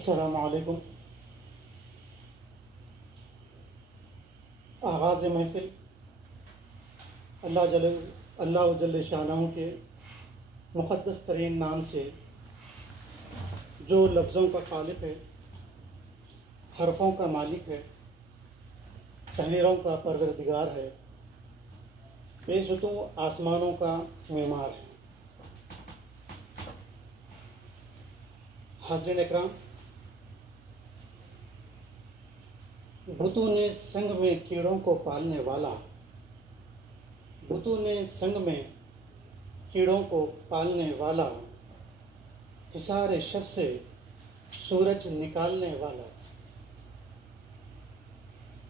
السلام علیکم۔ آغاز محفل اللہ جل شانہ کے مقدس ترین نام سے، جو لفظوں کا خالق ہے، حرفوں کا مالک ہے، تحریروں کا پروردگار ہے، بے ستوں آسمانوں کا معمار ہے۔ حاضرین اکرام، بتوں نے سنگ میں کیڑوں کو پالنے والا، بتوں نے سنگ میں کیڑوں کو پالنے والا، حصار شب سے سورج نکالنے والا،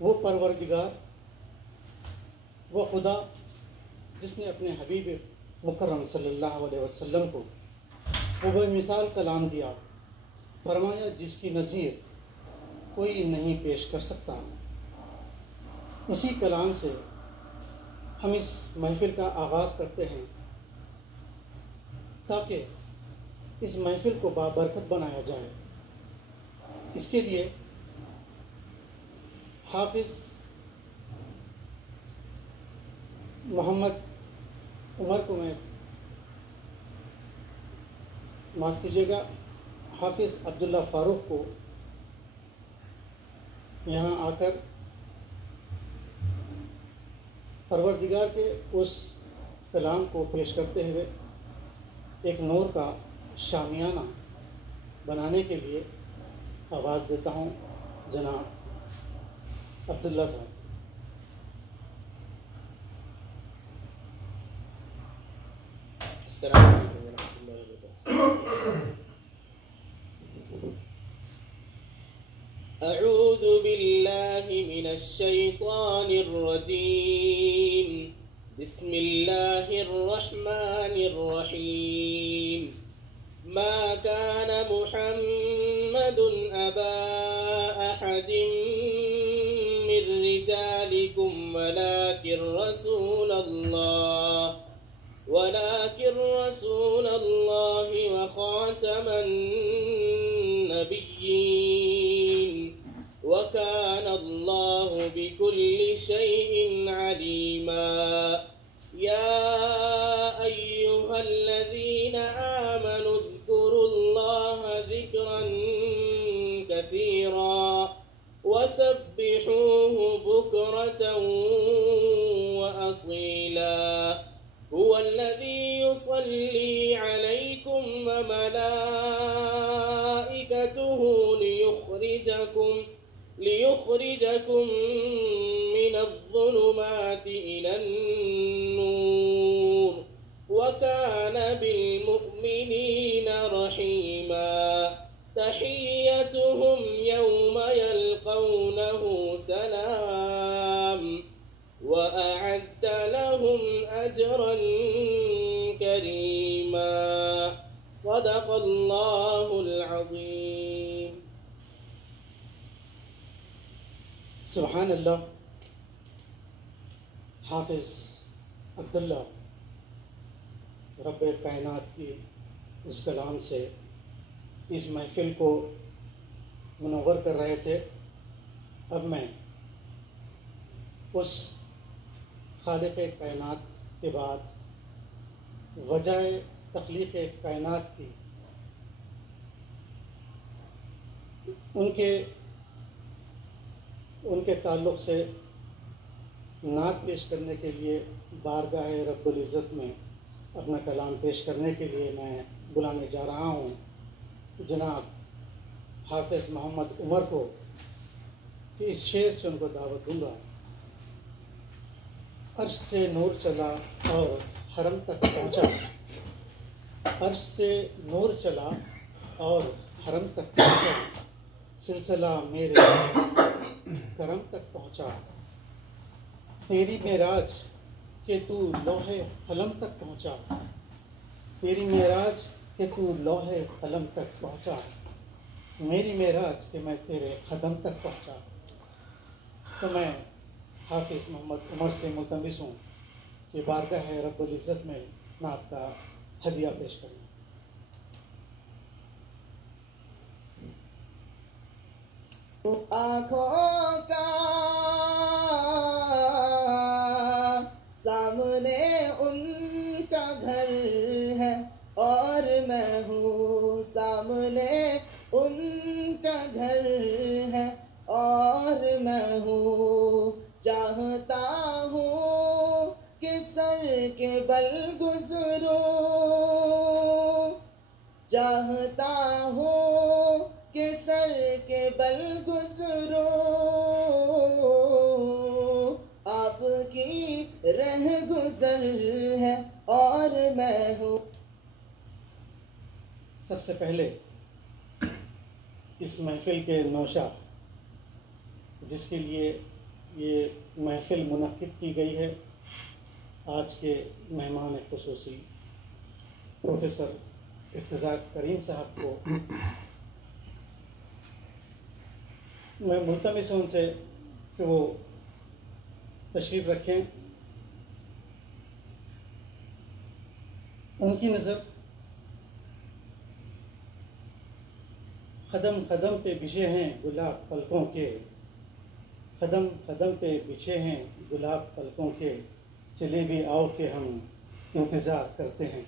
وہ پروردگار، وہ خدا جس نے اپنے حبیب مکرم صلی اللہ علیہ وسلم کو وہ بے مثال کلام دیا، فرمایا جس کی نظیر کوئی نہیں پیش کر سکتا۔ اسی کلام سے ہم اس محفل کا آغاز کرتے ہیں تاکہ اس محفل کو بابرکت بنایا جائے۔ اس کے لیے حافظ محمد عمر کو میں معاف کیجیے گا، حافظ عبداللہ فاروق کو یہاں آ کر پروردگار کے اس کلام کو پیش کرتے ہوئے ایک نور کا شامیانہ بنانے کے لیے آواز دیتا ہوں جناب عبداللہ صاحب۔ السلام علیکم ورحمۃ اللہ وبرکاتہ۔ اعوذ باللہ من الشیطان الرجیم، بسم اللہ الرحمن الرحیم۔ ما كان محمد أبا أحد من رجالكم ولكن رسول الله وخاتم النبيين، وكان الله بكل شيء عليما۔ يا أيها الذين آمنوا اذكروا الله ذكرا كثيرا وسبحوه بكرة وأصيلا۔ هو الذي يصلي عليكم وملائكته ليخرجكم من الظلمات إلى النور، وكان بالمؤمنين رحيما۔ تحيتهم يوم يلقونه سلام، وأعد لهم أجرا كريما۔ صدق الله العظيم۔ سبحان اللہ۔ حافظ عبداللہ رب کائنات کی اس کلام سے اس محفل کو منور کر رہے تھے۔ اب میں اس خالق کائنات کے بعد وجہ تخلیق کائنات کی ان کے تعلق سے نعت پیش کرنے کے لیے بارگاہ رب العزت میں اپنا کلام پیش کرنے کے لیے میں بلانے جا رہا ہوں جناب حافظ محمد عمر کو، کہ اس شعر سے ان کو دعوت دوں گا۔ عرش سے نور چلا اور حرم تک پہنچا، عرش سے نور چلا اور حرم تک پہنچا، سلسلہ میرے کرم تک پہنچا۔ تیری معراج کہ تو لوح قلم تک پہنچا، تیری معراج کہ تو لوح قلم تک پہنچا، میری معراج کہ میں تیرے قدم تک پہنچا۔ تو میں حافظ محمد عمر سے ملتمس ہوں کہ بارگاہ رب العزت میں نعت کا ہدیہ پیش کریں۔ آنکھوں کا سامنے ان کا گھر ہے اور میں ہوں سامنے ان کا گھر ہے اور میں ہوں چاہتا ہوں کہ سر کے بل گزروں چاہتا ہوں کہ سر کے بل گزروں آپ کی رہ گزر ہے اور میں ہوں. سب سے پہلے اس محفل کے نوشا جس کے لیے یہ محفل منعقد کی گئی ہے، آج کے مہمان خصوصی پروفیسر ارتضیٰ کریم صاحب کو میں ملتمس ہوں ان سے کہ وہ تشریف رکھیں. ان کی نظر قدم قدم پہ بچھے ہیں گلاب پلکوں کے، قدم قدم پہ بچھے ہیں گلاب پلکوں کے، چلے بھی آؤ کہ ہم انتظار کرتے ہیں.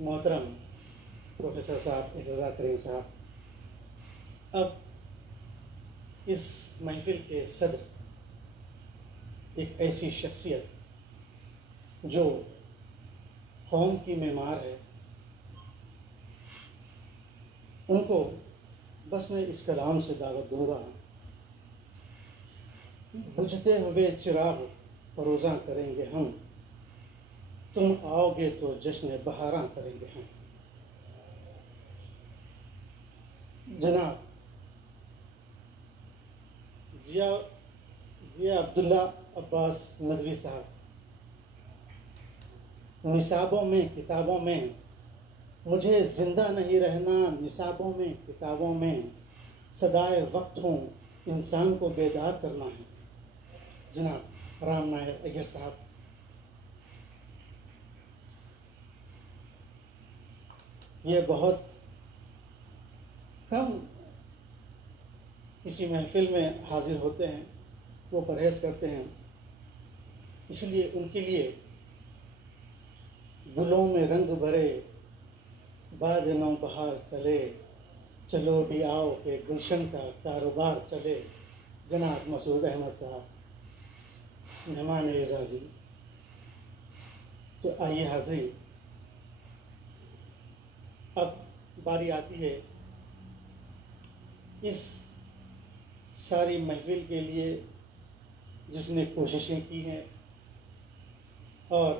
محترم پروفیسر صاحب ارتضیٰ کریم صاحب، اب اس محفل کے صدر ایک ایسی شخصیت جو قوم کی معمار ہے، ان کو بس میں اس کلام سے دعوت دوں گا: بجھتے ہوئے چراغ فروزاں کریں گے ہم، تم آؤ گے تو جشن بہاراں کریں گے ہم. جناب ضیاء عبداللہ عباس ندوی صاحب، نصابوں میں کتابوں میں مجھے زندہ نہیں رہنا، نصابوں میں کتابوں میں صدائے وقت ہوں انسان کو بیدار کرنا ہے. جناب رام نائر اگر صاحب، یہ بہت کم کسی محفل میں حاضر ہوتے ہیں، وہ پرہیز کرتے ہیں، اس لیے ان کے لیے گلوں میں رنگ بھرے باد نو بہار چلے، چلو بھی آؤ کہ گلشن کا کاروبار چلے. جناب مسعود احمد صاحب مہمان اعزازی. تو آئیے حاضرین، اب باری آتی ہے اس ساری محفل کے لیے جس نے کوششیں کی ہیں، اور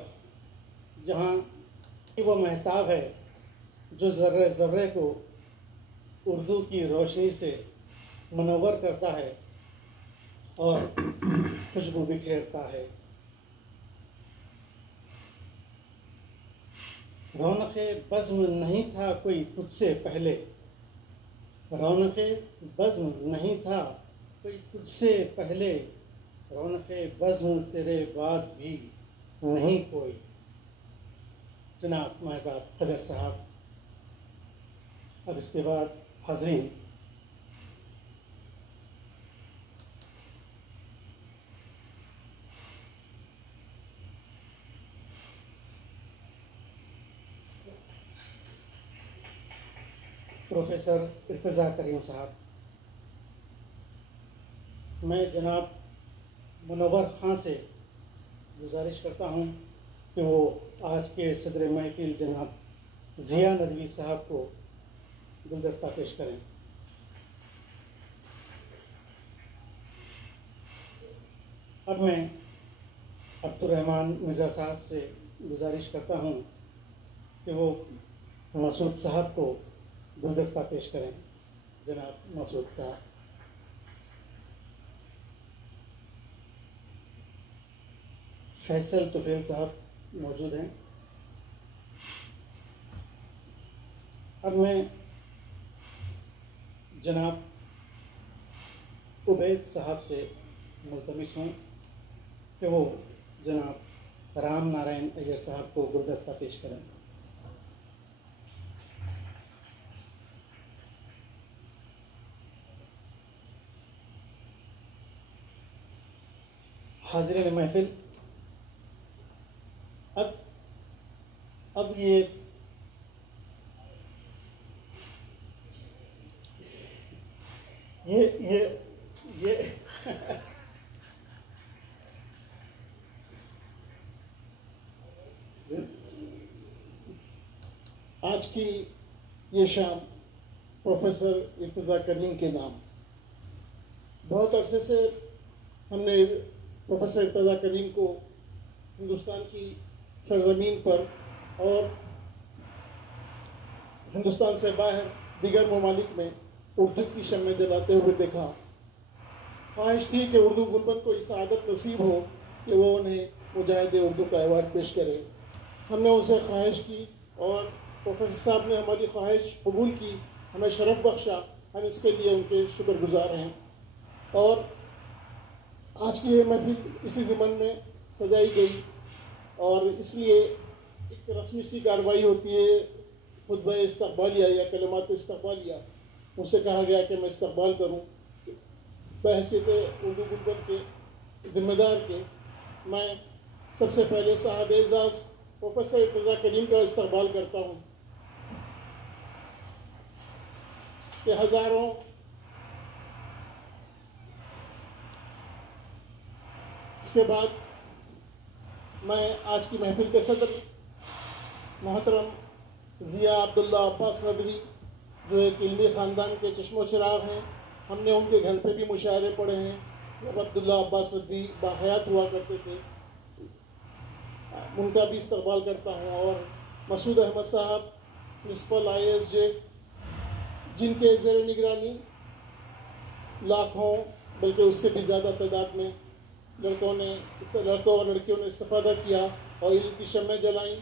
جہاں وہ مہتاب ہے جو ذرے ذرے کو اردو کی روشنی سے منور کرتا ہے اور خوشبو بکھیرتا ہے. رونق بزم نہیں تھا کوئی تجھ سے پہلے، رونق بزم نہیں تھا کوئی تجھ سے پہلے، رونق بزم تیرے بعد بھی نہیں کوئی. جناب مہتاب قدر صاحب، اب اس کے بعد حاضرین، پروفیسر ارتضیٰ کریم صاحب، میں جناب منور خان سے گزارش کرتا ہوں کہ وہ آج کے صدر محفل جناب ضیاء ندوی صاحب کو گلدستہ پیش کریں. اب میں عبدالرحمن مرزا صاحب سے گزارش کرتا ہوں کہ وہ مسعود صاحب کو گلدستہ پیش کریں. جناب مسعود صاحب. فیصل طفیل صاحب موجود ہیں. اب میں جناب عبید صاحب سے ملتمس ہوں کہ وہ جناب رام نارائن ایر صاحب کو گلدستہ پیش کریں. حاضرین محفل، اب یہ آج کی یہ شام پروفیسر ارتضیٰ کریم کے نام. بہت عرصے سے ہم نے پروفیسر ارتضیٰ کریم کو ہندوستان کی سرزمین پر اور ہندوستان سے باہر دیگر ممالک میں اردو کی شمع جلاتے ہوئے دیکھا. خواہش تھی کہ اردو گلبن کو یہ سعادت نصیب ہو کہ وہ انہیں مجاہد اردو کا ایوارڈ پیش کرے. ہم نے ان سے خواہش کی اور پروفیسر صاحب نے ہماری خواہش قبول کی، ہمیں شرف بخشا. ہم اس کے لیے ان کے شکر گزار ہیں. اور آج کی یہ محفل اسی ضمن میں سجائی گئی اور اس لیے ایک رسمی سی کارروائی ہوتی ہے، خطبہ استقبالیہ یا کلمات استقبالیہ. مجھ سے کہا گیا کہ میں استقبال کروں. بحیثیت اردو گلبن کے ذمہ دار کے میں سب سے پہلے صاحب اعزاز پروفیسر ارتضیٰ کریم کا استقبال کرتا ہوں کہ ہزاروں اس کے بعد میں آج کی محفل کے صدر محترم ضیاء عبداللہ عباس ندوی، جو ایک علمی خاندان کے چشم و چراغ ہیں، ہم نے ان کے گھر پہ بھی مشاعرے پڑھے ہیں جب عبداللہ عباس ندوی باحیات ہوا کرتے تھے، ان کا بھی استقبال کرتا ہوں. اور مسعود احمد صاحب پرنسپل ISJ، جن کے زیر نگرانی لاکھوں بلکہ اس سے بھی زیادہ تعداد میں لڑکوں اور لڑکیوں نے استفادہ کیا اور علم کی شمع جلائیں.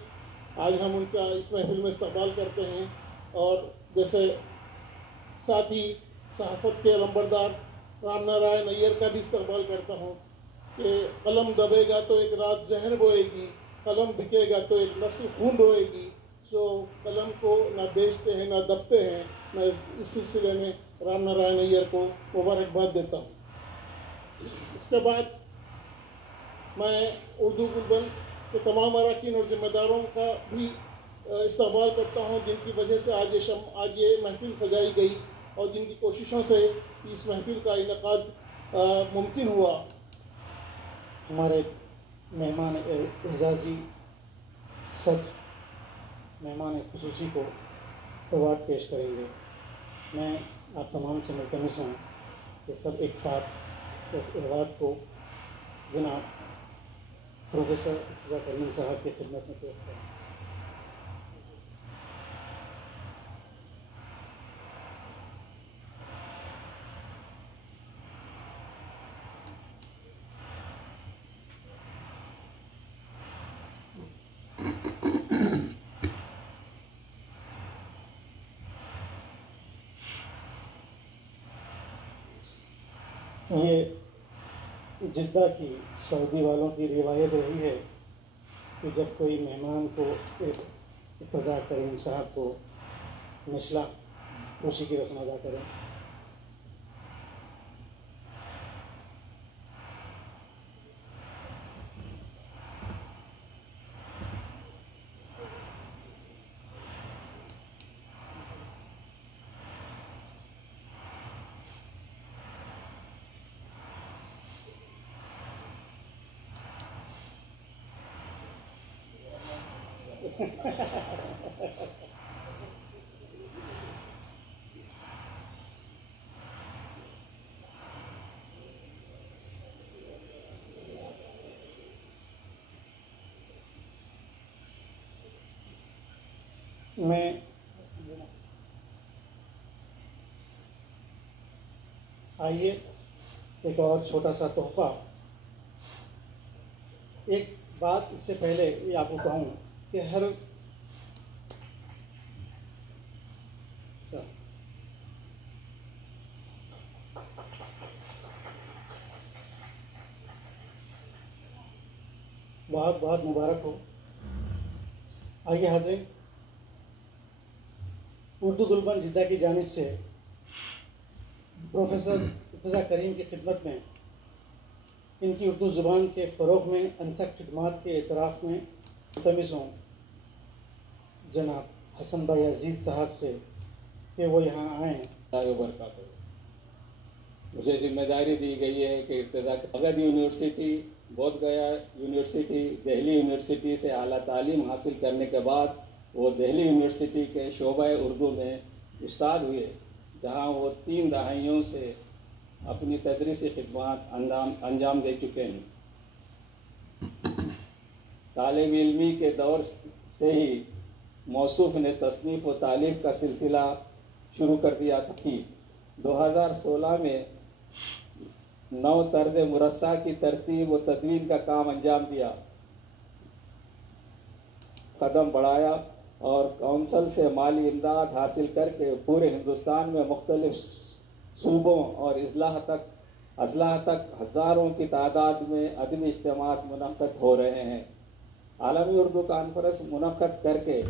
آج ہم ان کا اس محفل میں استقبال کرتے ہیں. اور جیسے ساتھ ہی صحافت کے علمبردار رام نارائن ایئر کا بھی استقبال کرتا ہوں کہ قلم دبے گا تو ایک رات زہر بوئے گی، قلم بکے گا تو ایک نسل خون روئے گی. سو قلم کو نہ بیچتے ہیں نہ دبتے ہیں. میں اس سلسلے میں رام نارائن ایئر کو مبارکباد دیتا ہوں. اس کے بعد میں اردو گلبن کے تمام اراکین اور ذمہ داروں کا بھی استقبال کرتا ہوں، جن کی وجہ سے آج یہ محفل سجائی گئی اور جن کی کوششوں سے اس محفل کا انعقاد ممکن ہوا. ہمارے مہمان اعزازی صدر مہمان خصوصی کو ایوارڈ پیش کریں گے. میں آپ تمام سے ملتمس ہوں کہ سب ایک ساتھ اس ایوارڈ کو جناب پروفیسر ارتضیٰ کریم صاحب کی خدمت میں پیش کریں. یہ جدہ کی سعودی والوں کی روایت رہی ہے کہ جب کوئی مہمان کو ارتضیٰ کریم صاحب کو نشلہ خوشی کی رسم ادا کریں. میں آئیے ایک اور چھوٹا سا تحفہ. ایک بات اس سے پہلے یہ آپ کو کہوں کہ ہر بہت بہت مبارک ہو. آئیے حاضرین، اردو گلبن جدہ کی جانب سے پروفیسر ارتضیٰ کریم کی خدمت میں ان کی اردو زبان کے فروغ میں انتھک خدمات کے اعتراف میں ملتمس ہوں جناب حسن بھائی عزیز صاحب سے کہ وہ یہاں آئیں. وبرکاتہ. مجھے ذمہ داری دی گئی ہے کہ ارتضا مگدھ یونیورسٹی، بودھ گیا یونیورسٹی، دہلی یونیورسٹی سے اعلیٰ تعلیم حاصل کرنے کے بعد وہ دہلی یونیورسٹی کے شعبہ اردو میں استاد ہوئے، جہاں وہ 3 دہائیوں سے اپنی تدریسی خدمات انجام دے چکے ہیں. طالب علمی کے دور سے ہی موصوف نے تصنیف و تالیف کا سلسلہ شروع کر دیا تھا. 2016 میں 9 طرز مرصع کی ترتیب و تدوین کا کام انجام دیا، قدم بڑھایا اور کونسل سے مالی امداد حاصل کر کے پورے ہندوستان میں مختلف صوبوں اور اضلاع تک ہزاروں کی تعداد میں ادبی اجتماعات منعقد ہو رہے ہیں. عالمی اردو کانفرنس منعقد کر کے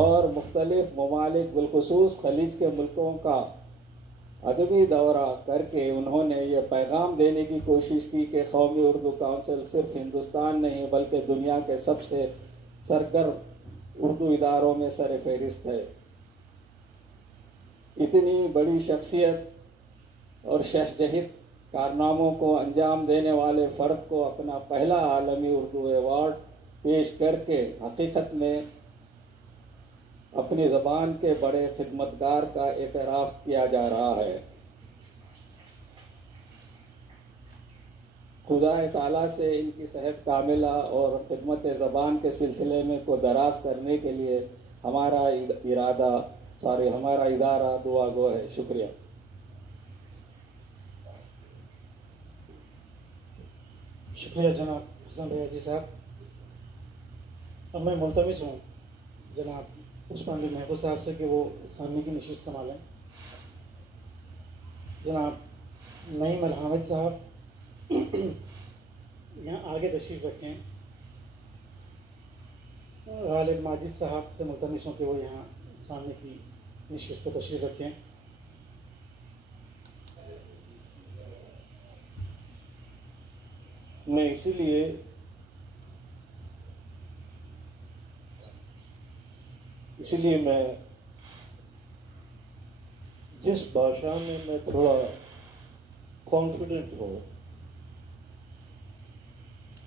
اور مختلف ممالک بالخصوص خلیج کے ملکوں کا ادبی دورہ کر کے انہوں نے یہ پیغام دینے کی کوشش کی کہ قومی اردو کونسل صرف ہندوستان نہیں بلکہ دنیا کے سب سے سرگرم اردو اداروں میں سر فہرست ہے. اتنی بڑی شخصیت اور شجاعت کارناموں کو انجام دینے والے فرد کو اپنا پہلا عالمی اردو ایوارڈ پیش کر کے حقیقت میں اپنی زبان کے بڑے خدمتگار کا اعتراف کیا جا رہا ہے. خدا تعالیٰ سے ان کی صحت کاملہ اور خدمت زبان کے سلسلے میں کو دراز کرنے کے لیے ہمارا ادارہ دعا گو ہے. شکریہ. شکریہ جناب حسن بھائی عزیز صاحب. اب میں ملتمس ہوں جناب عثمان بن محفوظ صاحب سے کہ وہ سامنے کی نشست سنبھالیں. جناب نعیم الحامد صاحب یہاں آگے تشریف رکھیں. غالب ماجد صاحب سے ملتمس ہوں کہ وہ یہاں سامنے کی نشست پہ تشریف رکھیں. میں اسی لیے میں جس بھاشا میں تھوڑا کانفیڈنٹ ہوں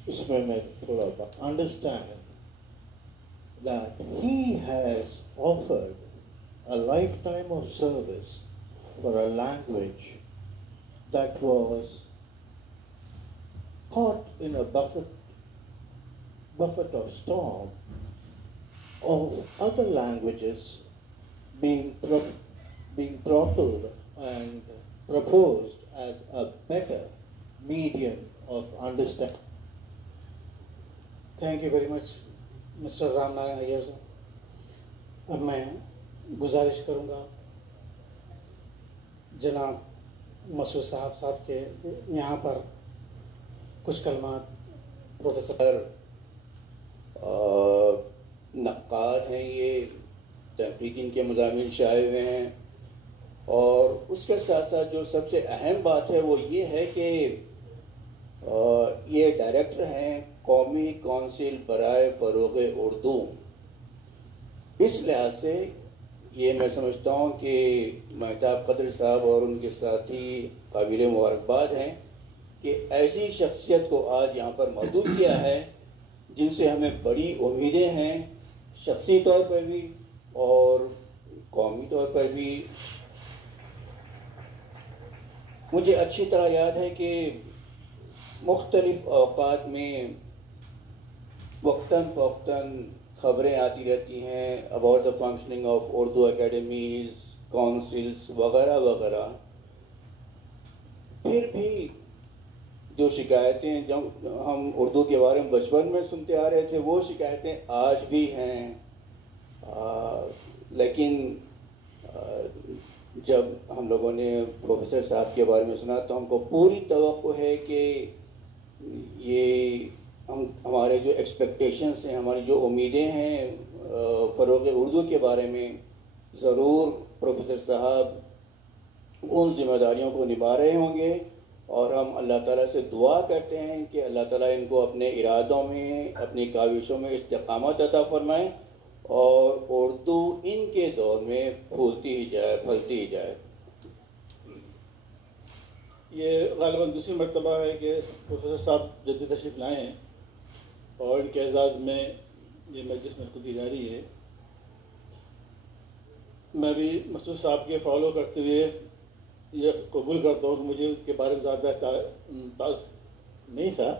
اس میں تھوڑا understand that he has offered a lifetime of service for a language that was caught in a buffet of storm of other languages being propelled and proposed as a better medium of understanding. Thank you very much mister Ram Narayan Iyer صاحب. اب میں گزارش کروں گا جناب مسعود صاحب کے یہاں پر کچھ کلمات. پروفیسر نقاد ہیں، یہ تحقیق ان کے مضامین شائع ہوئے ہیں، اور اس کے ساتھ ساتھ جو سب سے اہم بات ہے وہ یہ ہے کہ یہ ڈائریکٹر ہیں قومی کونسل برائے فروغ اردو. اس لحاظ سے یہ میں سمجھتا ہوں کہ مہتاب قدر صاحب اور ان کے ساتھی قابل مبارکباد ہیں کہ ایسی شخصیت کو آج یہاں پر موجود کیا ہے جن سے ہمیں بڑی امیدیں ہیں، شخصی طور پر بھی اور قومی طور پر بھی. مجھے اچھی طرح یاد ہے کہ مختلف اوقات میں وقتاً فوقتاً خبریں آتی رہتی ہیں about the functioning of Urdu academies, councils وغیرہ وغیرہ. پھر بھی جو شکایتیں جب ہم اردو کے بارے میں بچپن میں سنتے آ رہے تھے وہ شکایتیں آج بھی ہیں. لیکن جب ہم لوگوں نے پروفیسر صاحب کے بارے میں سنا تو ہم کو پوری توقع ہے کہ یہ ہمارے جو ایکسپیکٹیشنس ہیں، ہماری جو امیدیں ہیں فروغ اردو کے بارے میں، ضرور پروفیسر صاحب ان ذمہ داریوں کو نبھا رہے ہوں گے اور ہم اللہ تعالیٰ سے دعا کرتے ہیں کہ اللہ تعالیٰ ان کو اپنے ارادوں میں اپنی کاوشوں میں استقامت عطا فرمائیں اور اردو ان کے دور میں پھولتی ہی جائے پھلتی ہی جائے. یہ غالباً دوسری مرتبہ ہے کہ پروفیسر صاحب جدید تشریف لائے ہیں اور ان کے اعزاز میں یہ مجلس منعقد کی جا رہی ہے. میں بھی مسعود صاحب کے فالو کرتے ہوئے یہ قبول کرتا ہوں کہ مجھے ان کے بارے میں زیادہ تعارف نہیں تھا،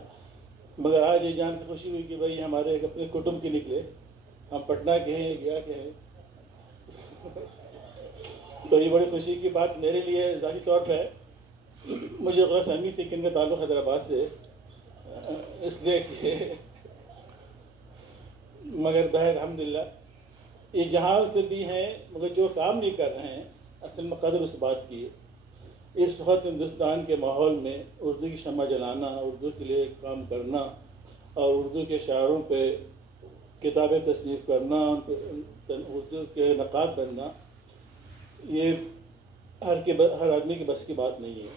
مگر آج یہ جان کے خوشی ہوئی کہ بھائی ہمارے ایک اپنے کٹمب کے نکلے، ہم پٹنہ کے ہیں، گیا کے ہیں. تو یہ بڑی خوشی کی بات میرے لیے ذاتی طور پہ ہے. مجھے غلط فہمی تھی کہ ان کا تعلق حیدرآباد سے، اس لیے کہ مگر بہر الحمدللہ یہ جہاں سے بھی ہیں مگر جو کام نہیں کر رہے ہیں اصل میں قدر اس بات کی ہے. اس وقت ہندوستان کے ماحول میں اردو کی شمع جلانا، اردو کے لیے کام کرنا اور اردو کے شاعروں پہ کتابیں تصنیف کرنا، اردو کے نقاد بننا، یہ ہر آدمی کے بس کی بات نہیں ہے.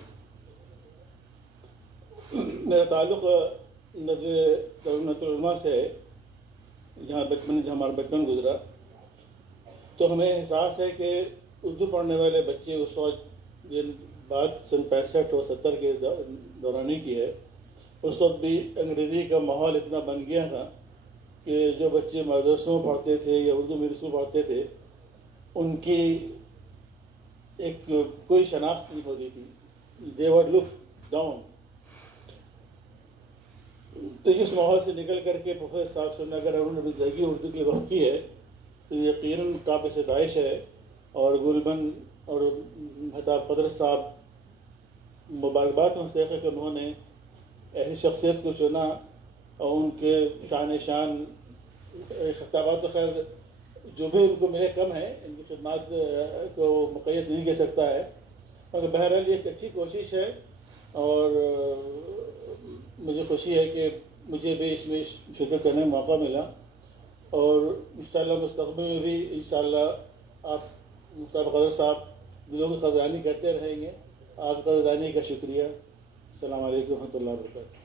میرا تعلق علماء سے ہے، جہاں ہمارا بچپن گزرا، تو ہمیں احساس ہے کہ اردو پڑھنے والے بچے اس وقت، یہ بات سن 65 اور 70 کے دورانی کی ہے، اس وقت بھی انگریزی کا ماحول اتنا بن گیا تھا کہ جو بچے مدرسوں پڑھتے تھے یا اردو میڈیم پڑھتے تھے ان کی ایک کوئی شناخت نہیں ہوتی تھی. دے ور لک ڈاؤن. تو اس ماحول سے نکل کر کے پروفیسر صاحب سے اگر انہوں نے زندگی اردو کی وقت کی ہے تو یقیناً قابل ستائش ہے. اور گلبن اور مہتاب قدر صاحب مبارکباد مستحق کہ انہوں نے ایسی شخصیت کو چنا اور ان کے شان خطابات تو خیر جو بھی ان کو ملے کم ہیں، ان کی خدمات کو مقید نہیں کر سکتا ہے، مگر بہرحال یہ ایک اچھی کوشش ہے اور مجھے خوشی ہے کہ مجھے بھی اس میں شرکت کرنے کا موقع ملا. اور انشاءاللہ مستقبل میں بھی انشاءاللہ آپ مہتاب قدر صاحب دلوں کی قدردانی کرتے رہیں گے. آپ کی قدردانی کا شکریہ. السلام علیکم ورحمۃ اللہ وبرکاتہ.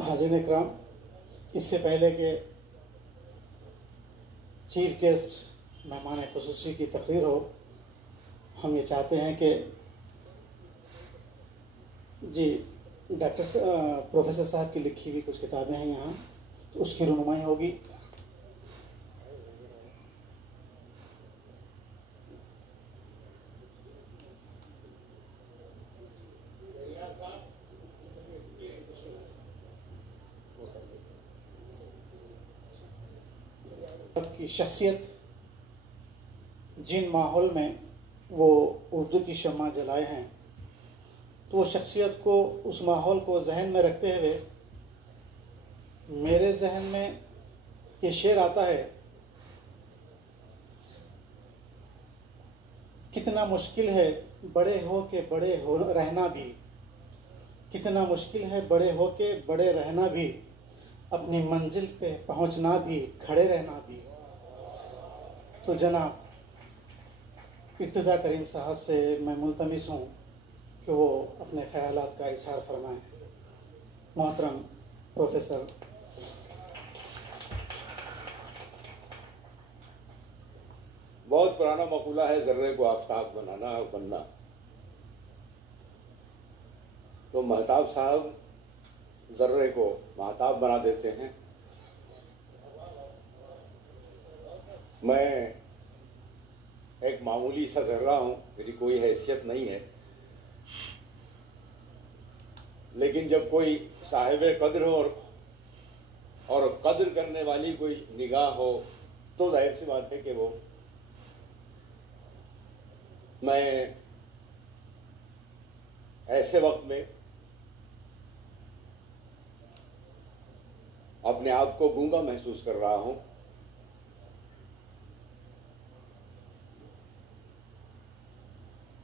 حاضرین اکرام، اس سے پہلے کہ چیف گیسٹ مہمان خصوصی کی تقریر ہو، ہم یہ چاہتے ہیں کہ جی پروفیسر صاحب کی لکھی ہوئی کچھ کتابیں ہیں یہاں، تو اس کی رونمائی ہوگی. کی شخصیت جن ماحول میں وہ اردو کی شمع جلائے ہیں، تو وہ شخصیت کو، اس ماحول کو ذہن میں رکھتے ہوئے میرے ذہن میں یہ شعر آتا ہے: کتنا مشکل ہے بڑے ہو کے بڑے ہو رہنا بھی، کتنا مشکل ہے بڑے ہو کے بڑے رہنا بھی، اپنی منزل پہ پہنچنا بھی، کھڑے رہنا بھی. تو جناب ارتضیٰ کریم صاحب سے میں ملتمس ہوں کہ وہ اپنے خیالات کا اظہار فرمائیں. محترم پروفیسر. بہت پرانا مقولہ ہے، ذرے کو آفتاب بنانا اور بننا. تو مہتاب صاحب ذرے کو مہتاب بنا دیتے ہیں. میں ایک معمولی سا ذرہ ہوں، میری کوئی حیثیت نہیں ہے، لیکن جب کوئی صاحب قدر ہو اور قدر کرنے والی کوئی نگاہ ہو تو ظاہر سی بات ہے کہ وہ میں ایسے وقت میں اپنے آپ کو گونگا محسوس کر رہا ہوں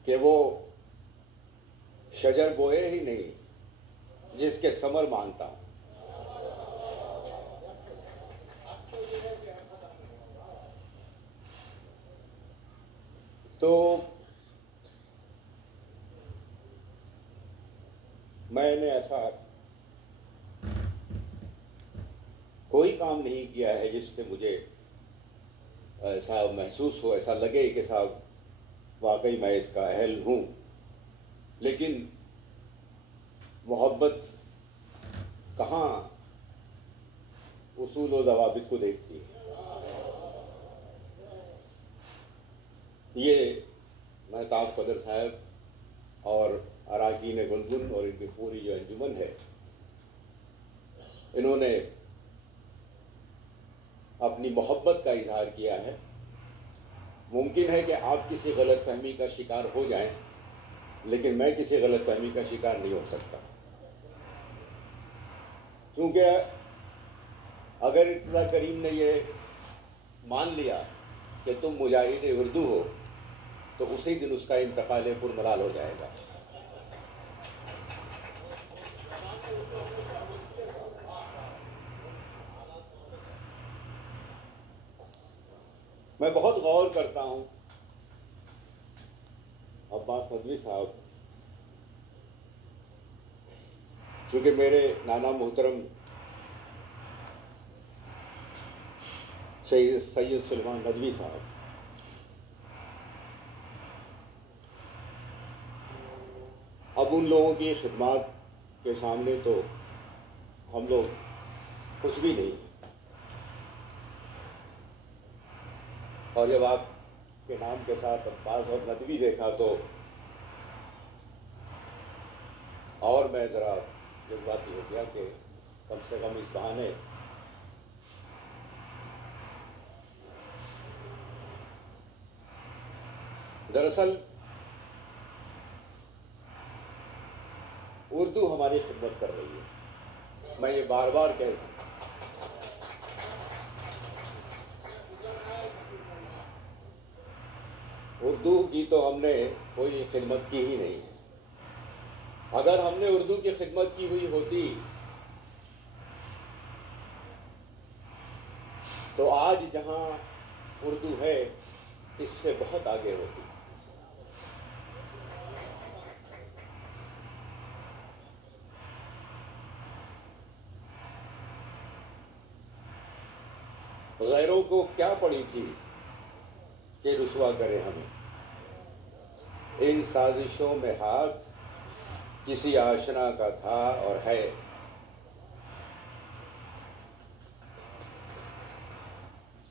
کہ وہ شجر بوئے ہی نہیں جس کے ثمر مانگتا ہوں. تو میں نے ایسا کوئی کام نہیں کیا ہے جس سے مجھے ایسا محسوس ہو، ایسا لگے کہ صاحب واقعی میں اس کا اہل ہوں. لیکن محبت کہاں اصول و ضوابط کو دیکھتی ہے. یہ مہتاب قدر صاحب اور اراکین گلبن اور ان کی پوری جو انجمن ہے، انہوں نے اپنی محبت کا اظہار کیا ہے. ممکن ہے کہ آپ کسی غلط فہمی کا شکار ہو جائیں، لیکن میں کسی غلط فہمی کا شکار نہیں ہو سکتا. کیونکہ اگر ارتضیٰ کریم نے یہ مان لیا کہ تم مجاہد اردو ہو تو اسی دن اس کا انتقال پرملال ہو جائے گا. میں بہت غور کرتا ہوں. عباس ندوی صاحب چونکہ میرے نانا محترم سید سلیمان ندوی صاحب اب ان لوگوں کی خدمات کے سامنے تو ہم لوگ کچھ بھی نہیں. اور جب آپ کے نام کے ساتھ عباس اور ندوی دیکھا تو اور میں ذرا جذباتی ہو گیا کہ کم سے کم اس بہانے دراصل اردو ہماری خدمت کر رہی ہے. میں یہ بار بار کہہ رہا ہوں. اردو کی تو ہم نے کوئی خدمت کی ہی نہیں ہے. اگر ہم نے اردو کی خدمت کی ہوئی ہوتی تو آج جہاں اردو ہے اس سے بہت آگے ہوتی. غیروں کو کیا پڑی تھی کہ رسوا کرے ہمیں. ان سازشوں میں ہاتھ کسی آشنا کا تھا اور ہے.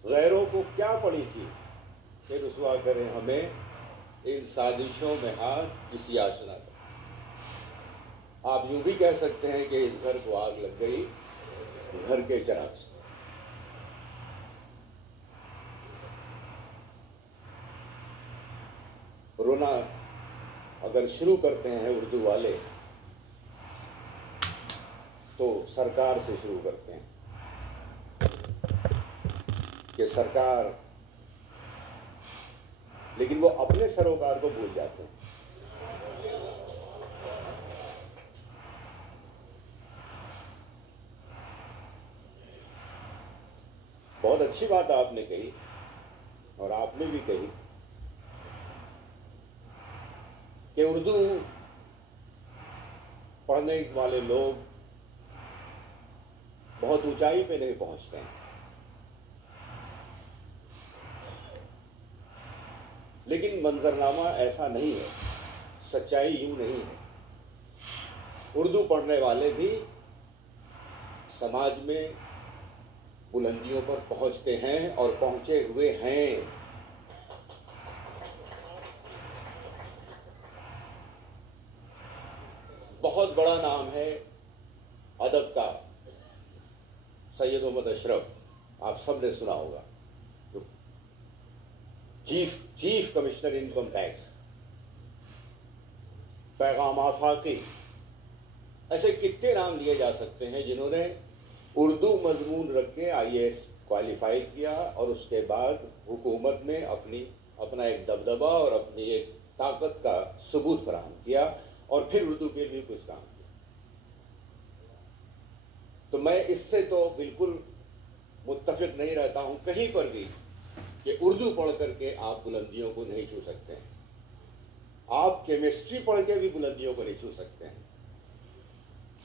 غیروں کو کیا پڑی تھی کہ رسوا کرے ہمیں. ان سازشوں میں ہاتھ کسی آشنا کا. آپ یوں بھی کہہ سکتے ہیں کہ اس گھر کو آگ لگ گئی گھر کے چراغ سے. رونا اگر شروع کرتے ہیں اردو والے تو سرکار سے شروع کرتے ہیں کہ سرکار، لیکن وہ اپنے سروکار کو بھول جاتے ہیں. بہت اچھی بات آپ نے کہی اور آپ نے بھی کہی کہ اردو پڑھنے والے لوگ بہت اونچائی پہ نہیں پہنچتے ہیں. لیکن منظرنامہ ایسا نہیں ہے، سچائی یوں نہیں ہے. اردو پڑھنے والے بھی سماج میں بلندیوں پر پہنچتے ہیں اور پہنچے ہوئے ہیں. بہت بڑا نام ہے ادب کا سید محمد اشرف، آپ سب نے سنا ہوگا. چیف کمشنر انکم ٹیکس، پیغام آفاقی، ایسے کتنے نام لیے جا سکتے ہیں جنہوں نے اردو مضمون رکھ کے IAS کوالیفائی کیا اور اس کے بعد حکومت میں اپنا ایک دبدبہ اور اپنی ایک طاقت کا ثبوت فراہم کیا اور پھر اردو کے لیے کچھ کام کیا. تو میں اس سے تو بالکل متفق نہیں رہتا ہوں کہیں پر بھی کہ اردو پڑھ کر کے آپ بلندیوں کو نہیں چھو سکتے ہیں. آپ کیمسٹری پڑھ کے بھی بلندیوں کو نہیں چھو سکتے ہیں.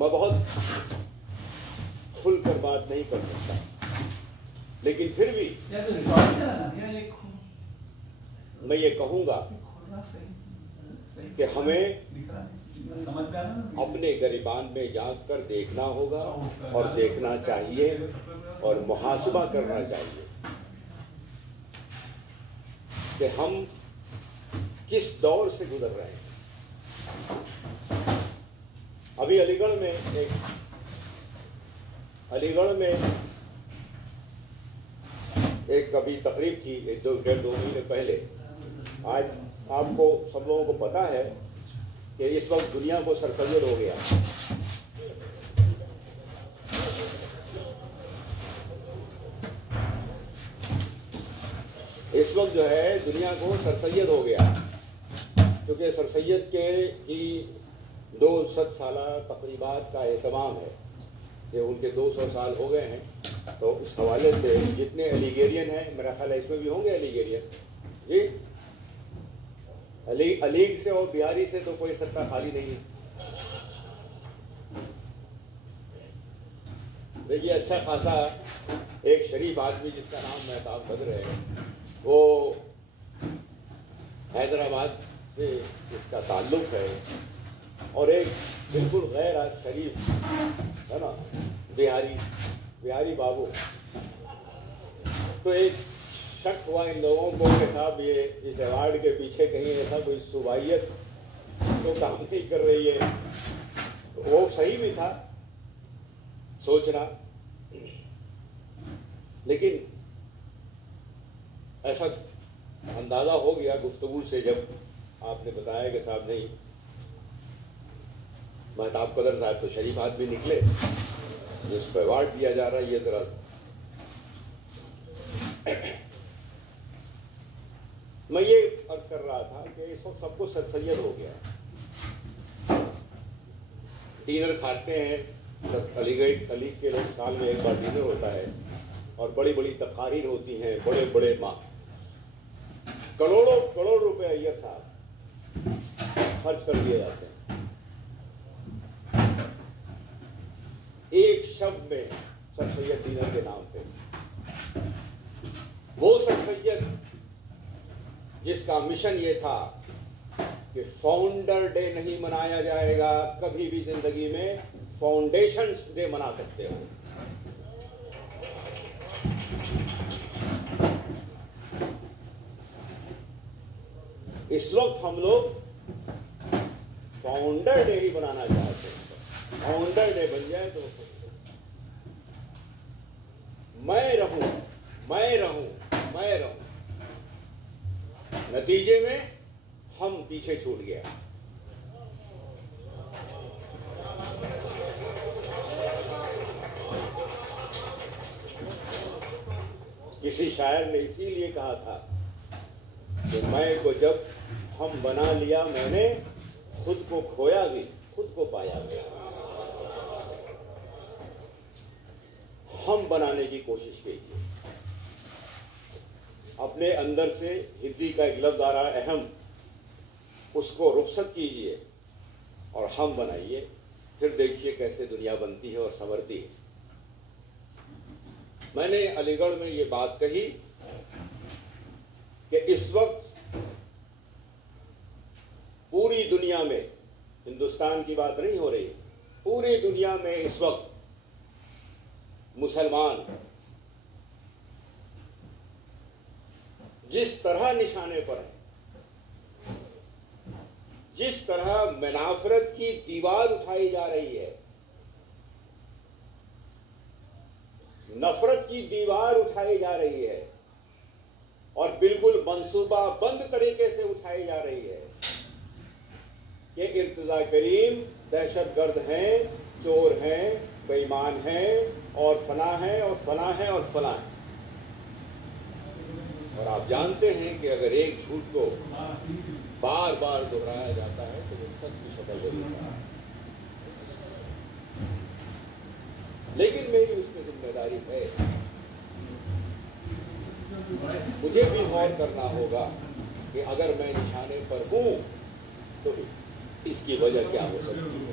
میں بہت کھل کر بات نہیں کر سکتا، لیکن پھر بھی میں یہ کہوں گا کہ ہمیں اپنے گریبان میں جھانک کر دیکھنا ہوگا اور دیکھنا چاہیے اور محاسبہ کرنا چاہیے کہ ہم کس دور سے گزر رہے ہیں۔ ابھی علی گڑھ میں ایک کبھی تقریب تھی، ایک ڈیڑھ دو مہینے پہلے۔ آج آپ کو سب لوگوں کو پتا ہے کہ اس وقت دنیا کو سرسید ہو گیا۔ اس وقت جو ہے دنیا کو سرسید ہو گیا، کیونکہ سرسید کے ہی 200 سالہ تقریبات کا اہتمام ہے کہ ان کے 200 سال ہو گئے ہیں۔ تو اس حوالے سے جتنے الیگیرین ہیں، میرا خیال ہے اس میں بھی ہوں گے الیگیرین، جی علیگ سے اور بہاری سے تو کوئی خطہ خالی نہیں ہے۔ دیکھیے اچھا خاصا ایک شریف آدمی جس کا نام مہتاب بدر ہے، وہ حیدرآباد سے اس کا تعلق ہے، اور ایک بالکل غیر شریف ہے نا بہاری بابو۔ تو ایک شک ہوا ان لوگوں کو کہ صاحب یہ اس ایوارڈ کے پیچھے کہیں ایسا کوئی صوبائیت تو کام نہیں کر رہی ہے۔ تو وہ صحیح بھی تھا سوچنا، لیکن ایسا اندازہ ہو گیا گفتگو سے جب آپ نے بتایا کہ صاحب نہیں، مہتاب قدر صاحب تو شریف آدمی نکلے، جس کو ایوارڈ دیا جا رہا ہے، یہ ذرا میں یہ عرض کر رہا تھا کہ اس وقت سب کو سرسید ہو گیا ہے۔ ڈنر کھاتے ہیں علی کے لوگ، سال میں ایک بار ڈنر ہوتا ہے، اور بڑی بڑی تقاریر ہوتی ہیں، بڑے بڑے کروڑوں روپے ایئر صاحب خرچ کر دیے جاتے ہیں ایک شب میں سر سید ڈنر کے نام پہ۔ وہ سر سید جس کا مشن یہ تھا کہ فاؤنڈر ڈے نہیں منایا جائے گا، کبھی بھی زندگی میں فاؤنڈیشنز ڈے منا سکتے ہو۔ اس وقت ہم لوگ فاؤنڈر ڈے ہی بنانا چاہتے ہیں۔ فاؤنڈر ڈے بن جائے تو میں رہوں، نتیجے میں ہم پیچھے چھوٹ گیا۔ کسی شاعر نے اسی لیے کہا تھا کہ میں کو جب ہم بنا لیا، میں نے خود کو کھویا بھی، خود کو پایا بھی۔ ہم بنانے کی کوشش کیجیے، اپنے اندر سے ہندی کا ایک لفظ آ رہا ہے اہم، اس کو رخصت کیجیے اور ہم بنائیے، پھر دیکھیے کیسے دنیا بنتی ہے اور سنورتی ہے۔ میں نے علی گڑھ میں یہ بات کہی کہ اس وقت پوری دنیا میں، ہندوستان کی بات نہیں ہو رہی، پوری دنیا میں اس وقت مسلمان جس طرح نشانے پر ہیں، جس طرح منافرت کی دیوار اٹھائی جا رہی ہے، نفرت کی دیوار اٹھائی جا رہی ہے، اور بالکل منصوبہ بند طریقے سے اٹھائی جا رہی ہے کہ ارتضیٰ کریم دہشت گرد ہیں، چور ہیں، بے ایمان ہیں، اور فلاں ہیں اور فلاں ہیں اور فلاں ہیں۔ اور آپ جانتے ہیں کہ اگر ایک جھوٹ کو بار بار دہرایا جاتا ہے تو وہ سچ کی شکل لے لیتا ہے۔ لیکن میری اس میں ذمہ داری ہے، مجھے بھی غور کرنا ہوگا کہ اگر میں نشانے پر ہوں تو اس کی وجہ کیا ہو سکتی ہے۔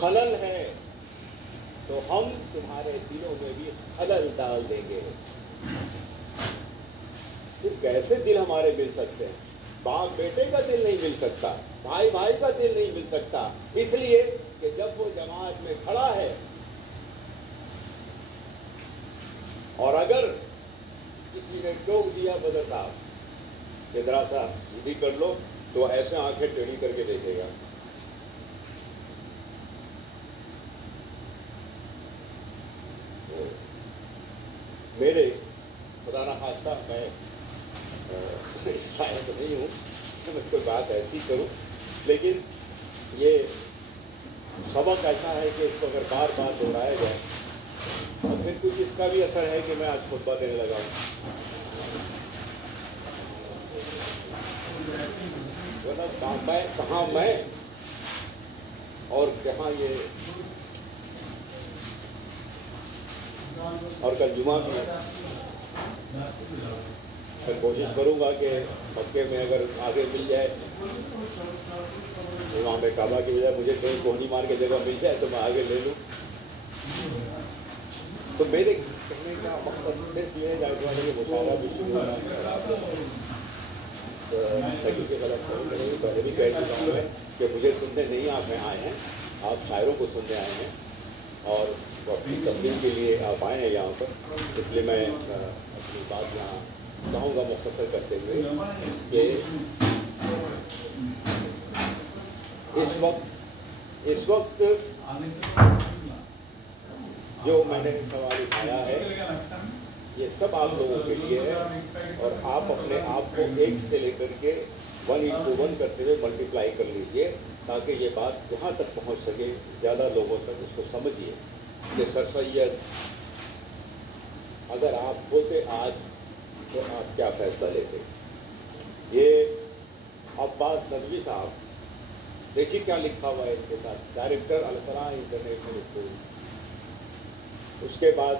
خلل ہے تو ہم تمہارے دلوں میں بھی خلل ڈال دیں گے. پھر کیسے دل ہمارے مل سکتے ہیں؟ باپ بیٹے کا دل نہیں مل سکتا, بھائی بھائی کا دل نہیں مل سکتا, اس لیے کہ جب وہ جماعت میں کھڑا ہے اور اگر کسی نے ٹوک دیا بدر صاحب کہ ذرا سا سیدھی کر لو, تو ایسے آنکھیں ٹیڑھی کر کے دیکھے گا. میرے خدا نہ خواستہ میں اس لائق تو نہیں ہوں کہ میں کوئی بات ایسی کروں, لیکن یہ سبق ایسا ہے کہ اس کو اگر بار بار دہرایا جائے اور پھر کچھ اس کا بھی اثر ہے کہ میں آج خطبہ دینے لگا ہوں. کہاں میں اور کہاں یہ, اور کل جمعہ بھی میں کوشش کروں گا کہ مکے میں اگر آگے مل جائے امام کعبہ کی بجائے مجھے کہیں کوہنی مار کے جگہ مل جائے تو میں آگے لے لوں. تو میرے کہنے کا مقصد صرف یہ ہے ڈاکٹر والے کے مشاہدہ بھی شروع ہو رہا ہے. صحیح سے غلط نہیں, پہلے بھی کہہ چکا ہوں میں کہ مجھے سننے نہیں آپ یہاں آئے ہیں, آپ شاعروں کو سننے آئے ہیں اور اپنی تبدیل کے لیے آپ آئے ہیں یہاں پر. اس لیے میں اپنی بات یہاں چاہوں گا مختصر کرتے ہوئے کہ اس وقت جو میں نے سوال اٹھایا ہے یہ سب آپ لوگوں کے لیے ہے, اور آپ اپنے آپ کو 1 سے لے کر کے 1:1 کرتے ہوئے ملٹیپلائی کر لیجئے تاکہ یہ بات یہاں تک پہنچ سکے, زیادہ لوگوں تک اس کو سمجھیے کہ سر سید اگر آپ ہوتے آج تو آپ کیا فیصلہ لیتے. یہ عباس ندوی صاحب دیکھیے کیا لکھا ہوا ہے اس کے ساتھ, ڈائریکٹر الفلاح انٹرنیشنل اسکول. اس کے بعد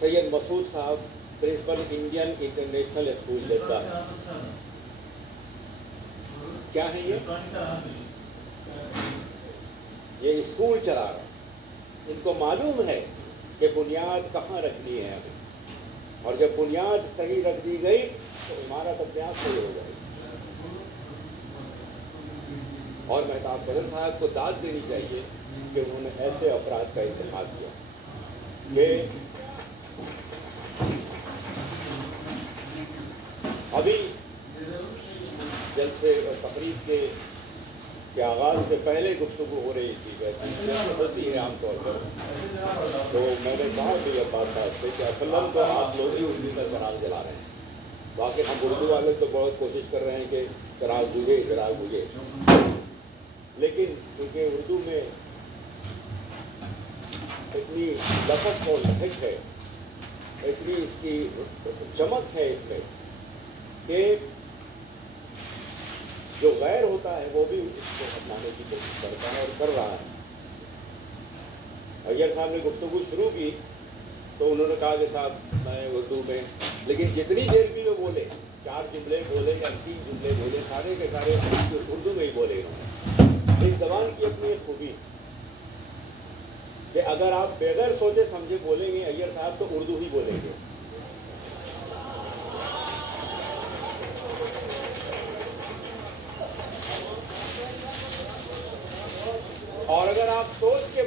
سید مسعود صاحب principal Indian international school Jeddah. کیا ہے یہ اسکول چلا رہا. ان کو معلوم ہے کہ بنیاد کہاں رکھنی ہے ہمیں, اور جب بنیاد صحیح رکھ دی گئی تو عمارت اپنے آپ صحیح ہو جائے گی. اور مہتاب بدر صاحب کو داد دینی چاہیے کہ انہوں نے ایسے افراد کا انتخاب کیا کہ ابھی جلسے اور تقریب کے آغاز سے پہلے گفتگو ہو رہی تھی, ویسے ہوتی ہے عام طور پر, تو میں نے کہا کہ یہ بات سے کہ اصل تو آپ لوگ ہی اردو کا چراغ جلا رہے ہیں. باقی ہم اردو والے تو بہت کوشش کر رہے ہیں کہ چراغ بجھے, لیکن چونکہ اردو میں اتنی لفظ اور لہج ہے, اتنی اس کی چمک ہے اس میں کہ جو غیر ہوتا ہے وہ بھی اس کو اپنانے کی کوشش کرتا ہے اور کر رہا ہے. اگر صاحب نے گفتگو شروع کی تو انہوں نے کہا کہ صاحب میں اردو میں, لیکن جتنی دیر بھی وہ بولے, 4 جملے بولے یا 3 جملے بولے, سارے کے سارے اردو میں ہی بولے. اس زبان کی اپنی ایک خوبی کہ اگر آپ بغیر سوچے سمجھے بولیں گے ایر صاحب تو اردو ہی بولیں گے. اور اگر آپ سوچ کے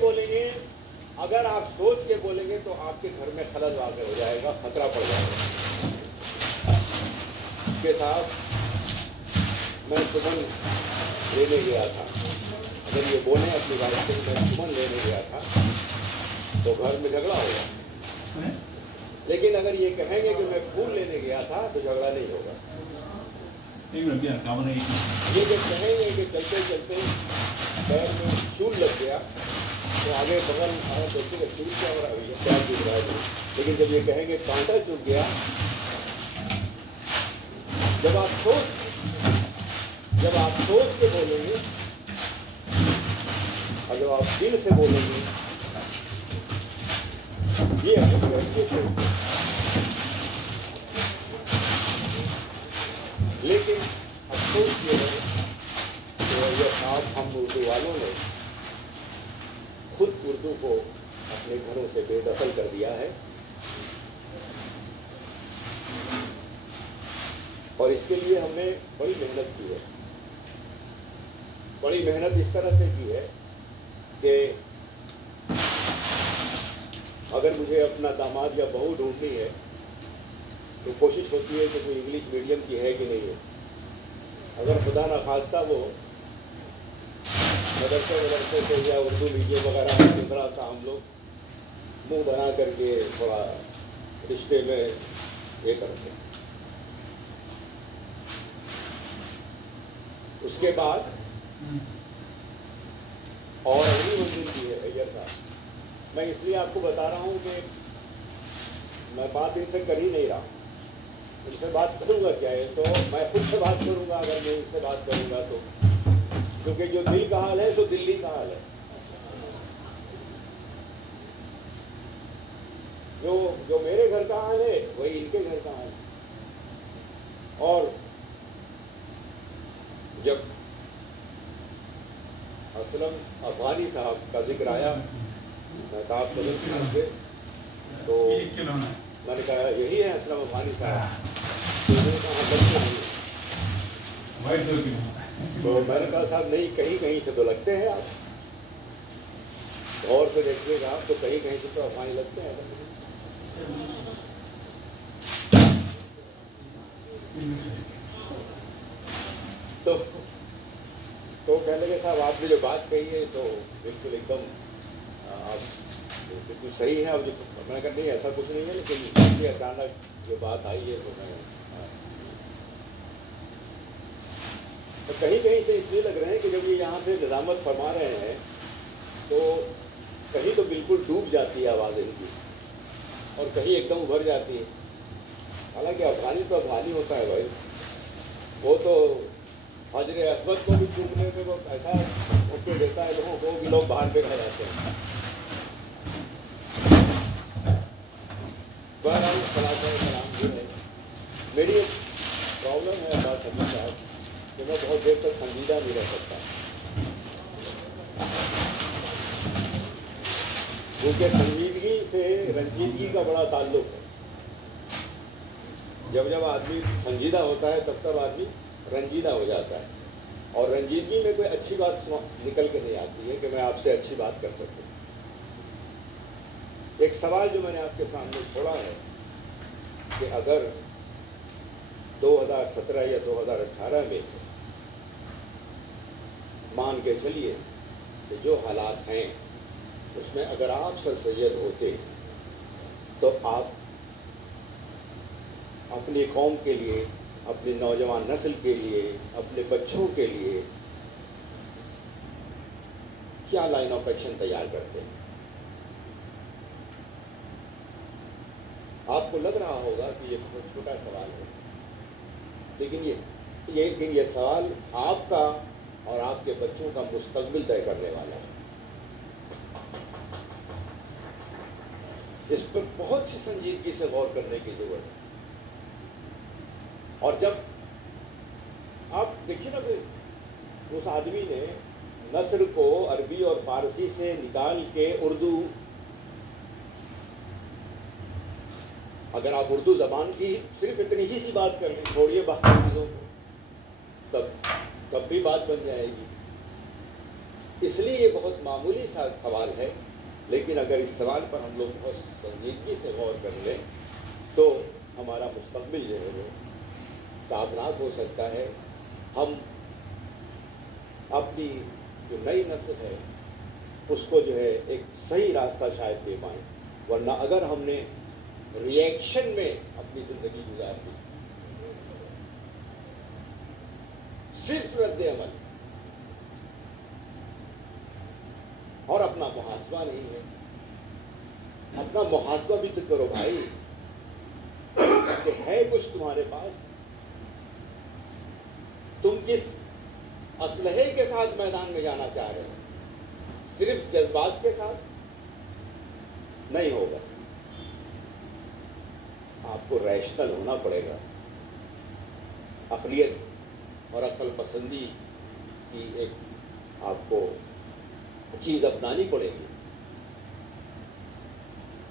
بولیں گے تو آپ کے گھر میں خلل واقع ہو جائے گا, خطرہ پڑ جائے گا. کہ صاحب میں سمن لینے گیا تھا, اگر یہ بولیں اپنی بات سے میں سمن لینے گیا تھا تو گھر میں جھگڑا ہوگا, لیکن اگر یہ کہیں گے کہ میں پھول لینے گیا تھا تو جھگڑا نہیں ہوگا. یہ جب کہیں گے کہ چلتے چلتے پیر میں چول لگ گیا تو آگے بغل دیکھتے کہ چول کیا ہو رہا ہے, کیا چل رہا ہے, لیکن جب یہ کہیں گے کانٹا چل گیا, جب آپ سوچ کے بولیں گے اور جب آپ دل سے بولیں گے, یہ لیکن افسوس یہ ہے کہ یہ آپ ہم اردو والوں نے خود اردو کو اپنے گھروں سے بے دخل کر دیا ہے، اور اس کے لیے ہم نے بڑی محنت کی ہے. بڑی محنت اس طرح سے کی ہے کہ اگر مجھے اپنا داماد یا بہو ڈھونڈنی ہے تو کوشش ہوتی ہے کہ کوئی انگلش میڈیم کی ہے کہ نہیں ہے. اگر خدا نخواستہ وہ مدرسے سے یا اردو میڈیم وغیرہ کی طرح سا ہم لوگ منہ بنا کر کے تھوڑا رشتے میں یہ کرتے ہیں. اس کے بعد اور اگلی منزل کی ہے ایجر صاحب. میں اس لیے آپ کو بتا رہا ہوں کہ میں بات ان سے کر ہی نہیں رہا ہوں. ان سے بات کروں گا کیا ہے، تو میں خود سے بات کروں گا. اگر میں ان سے بات کروں گا تو، کیونکہ جو دل کا حال ہے سو دلی کا حال ہے. جو میرے گھر کا حال ہے وہی ان کے گھر کا حال ہے. اور جب اسلم افغانی صاحب کا ذکر آیا مہتاب قدر صاحب سے، تو میں نے کہا یہی ہے اسلم افغانی صاحب. تو میں نے کہا صاحب نہیں، کہیں کہیں سے تو لگتے ہیں آپ، غور سے دیکھیے گا آپ تو کہیں کہیں سے تو افغانی لگتے ہیں. تو کہنے لگے صاحب آپ نے جو بات کہی ہے تو بالکل ایک دم آپ بالکل صحیح ہے. اور جو میں نے کہا نہیں ایسا کچھ نہیں ہے، لیکن اچانک جو بات آئی ہے تو میں تو کہیں کہیں سے اس لیے لگ رہے ہیں کہ جب یہ یہاں سے نظامت فرما رہے ہیں تو کہیں تو بالکل ڈوب جاتی ہے آواز ان کی، اور کہیں ایک دم ابھر جاتی ہے. حالانکہ افغانی تو افغانی ہوتا ہے بھائی، وہ تو حجر اسود کو بھی چوکنے میں وہ ایسا اوکے دیتا ہے لوگوں کو کہ لوگ باہر پہ رہ جاتے ہیں. بہرحال سلام جو ہے، میری ایک پرابلم ہے بات کرنا صاحب کہ میں بہت دیر تک سنجیدہ نہیں رہ سکتا، کیونکہ سنجیدگی سے رنجیدگی کا بڑا تعلق ہے. جب جب آدمی سنجیدہ ہوتا ہے تب تب آدمی رنجیدہ ہو جاتا ہے، اور رنجیدگی میں کوئی اچھی بات نکل کے نہیں آتی ہے کہ میں آپ سے اچھی بات کر سکوں. ایک سوال جو میں نے آپ کے سامنے چھوڑا ہے کہ اگر 2017 یا 2018 میں مان کے چلیے کہ جو حالات ہیں اس میں اگر آپ سر سید ہوتے تو آپ اپنی قوم کے لیے، اپنی نوجوان نسل کے لیے، اپنے بچوں کے لیے کیا لائن آف ایکشن تیار کرتے ہیں؟ آپ کو لگ رہا ہوگا کہ یہ بہت چھوٹا سوال ہے، لیکن یہ سوال آپ کا اور آپ کے بچوں کا مستقبل طے کرنے والا ہے. اس پر بہت سی سنجیدگی سے غور کرنے کی ضرورت ہے. اور جب آپ دیکھیے نا کہ اس آدمی نے نثر کو عربی اور فارسی سے نکال کے اردو، اگر آپ اردو زبان کی صرف اتنی ہی سی بات کر لیں، چھوڑیے باقی چیزوں کو، تب بھی بات بن جائے گی. اس لیے یہ بہت معمولی سا سوال ہے، لیکن اگر اس سوال پر ہم لوگ بہت سنجیدگی سے غور کر لیں تو ہمارا مستقبل جو ہے وہ تابناک ہو سکتا ہے. ہم اپنی جو نئی نسل ہے اس کو جو ہے ایک صحیح راستہ شاید دے پائیں، ورنہ اگر ہم نے ری ایکشن میں اپنی زندگی گزار دی، صرف رد عمل اور اپنا محاسبہ نہیں ہے. اپنا محاسبہ بھی تو کرو بھائی کہ ہے کچھ تمہارے پاس، تم کس اسلحے کے ساتھ میدان میں جانا چاہ رہے ہو. صرف جذبات کے ساتھ نہیں ہوگا، آپ کو ریشنل ہونا پڑے گا. عقلیت اور عقل پسندی کی ایک آپ کو چیز اپنانی پڑے گی.